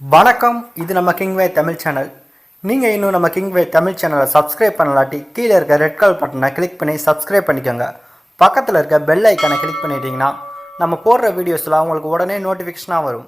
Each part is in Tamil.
வணக்கம். இது நம்ம கிங்வே தமிழ் சேனல். நீங்கள் இன்னும் நம்ம கிங்வே தமிழ் சேனலை சப்ஸ்கிரைப் பண்ணலாட்டி கீழே இருக்க ரெட் கலர் பட்டனை கிளிக் பண்ணி சப்ஸ்கிரைப் பண்ணிக்கோங்க. பக்கத்தில் இருக்க பெல் ஐக்கானை கிளிக் பண்ணிட்டீங்கன்னா நம்ம போடுற வீடியோஸ்லாம் உங்களுக்கு உடனே நோட்டிஃபிகேஷனாக வரும்.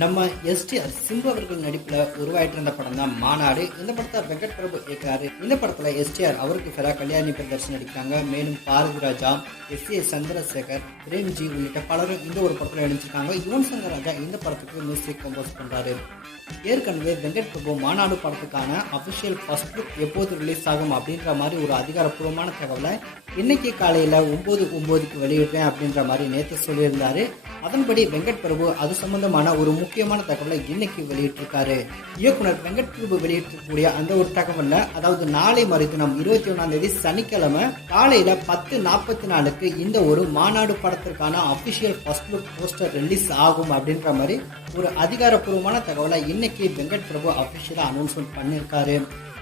நம்ம எஸ்டிஆர் சிம்பு அவர்கள் நடிப்பில் உருவாயிட்டு இருந்த படம் தான் மாநாடு. இந்த படத்தை வெங்கட் பிரபு இயக்குறாரு. இந்த படத்தில் எஸ்டிஆர் அவருக்கு ஃபெரா கல்யாணி பிரதர்ஷன் நடிக்கிறாங்க. மேலும் பாரதி ராஜா, எஸ் சந்திரசேகர், பிரேம்ஜி உள்ளிட்ட பலரும் இந்த ஒரு படத்தில் நடிச்சிருக்காங்க. யுவன் சங்கர் ராஜா இந்த படத்துக்கு மியூசிக் கம்போஸ் பண்றாரு. ஏற்கனவே வெங்கட் பிரபு மாநாடு படத்துக்கான அபிஷியல் ஃபர்ஸ்ட் லுக் எப்போது ரிலீஸ் ஆகும் அப்படின்ற மாதிரி ஒரு அதிகாரப்பூர்வமான தகவலை இன்னைக்கு காலையில் 9:09க்கு வெளியிடுறேன் அப்படின்ற மாதிரி நேற்று சொல்லியிருந்தாரு. அதன்படி வெங்கட் பிரபு அது சம்பந்தமான ஒரு முக்கியமான தகவலை இன்னைக்கு வெளியிட்டிருக்காரு. இயக்குனர் வெங்கட் பிரபு வெளியிட்டிருக்கக்கூடிய அந்த ஒரு தகவல்ல, அதாவது நாளை மறுதினம் 21ஆம் சனிக்கிழமை காலையில 10:44க்கு இந்த ஒரு மாநாடு படத்திற்கான official first look poster release ஆகும் அப்படின்ற மாதிரி ஒரு அதிகாரப்பூர்வமான தகவலை இன்னைக்கு வெங்கட் பிரபு அபிஷியலா அனௌன்ஸ்மெண்ட் பண்ணியிருக்காரு.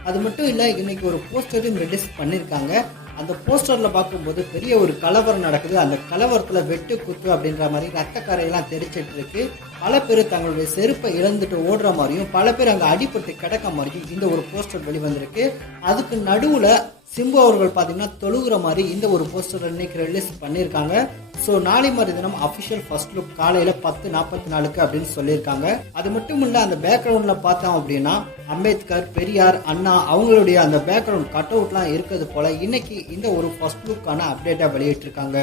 அது மட்டும் இல்ல, இன்னைக்கு ஒரு போஸ்டரும் ரிலீஸ் பண்ணியிருக்காங்க. அந்த போஸ்டர்ல பார்க்கும்போது பெரிய ஒரு கலவரம் நடக்குது. அந்த கலவரத்துல வெட்டு குத்து அப்படின்ற மாதிரி ரத்த கரையெல்லாம் தெரிச்சிட்டு இருக்கு. பல பேர் தங்களுடைய செருப்பை இழந்துட்டு ஓடுற மாதிரியும், பல பேர் அங்க அடிபட்டு கிடக்க மாதிரியும் இந்த ஒரு போஸ்டர் வெளிவந்திருக்கு. அதுக்கு நடுவுல சிம்பு அவர்கள் பாத்தீங்கன்னா தொழுகிற மாதிரி இந்த ஒரு போஸ்டர் இன்னைக்கு ரிலீஸ் பண்ணியிருக்காங்க. ஸோ நாளை மறுதினம் அபிஷியல் ஃபர்ஸ்ட் லுக் காலையில 10:44 அப்படின்னு சொல்லியிருக்காங்க. அது மட்டும் இல்ல, அந்த பேக்ரவுண்ட்ல பார்த்தோம் அப்படின்னா அம்பேத்கர், பெரியார், அண்ணா அவங்களுடைய அந்த பேக்ரவுண்ட் கட் அவுட்லாம் இருக்கிறது போல இன்னைக்கு இந்த ஒரு ஃபர்ஸ்ட் லுக்கான அப்டேட்டா வெளியிட்டிருக்காங்க.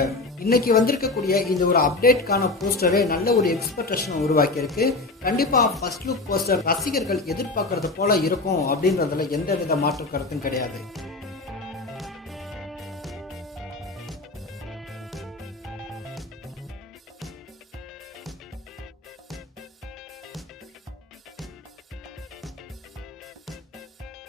இன்னைக்கு வந்திருக்கக்கூடிய இந்த ஒரு அப்டேட்கான போஸ்டரே நல்ல ஒரு எக்ஸ்பெக்டேஷன் உருவாக்கி இருக்கு. கண்டிப்பா ஃபர்ஸ்ட் லுக் போஸ்டர் ரசிகர்கள் எதிர்பார்க்கறது போல இருக்கும் அப்படின்றதுல எந்த வித மாற்று கருத்தும் கிடையாது.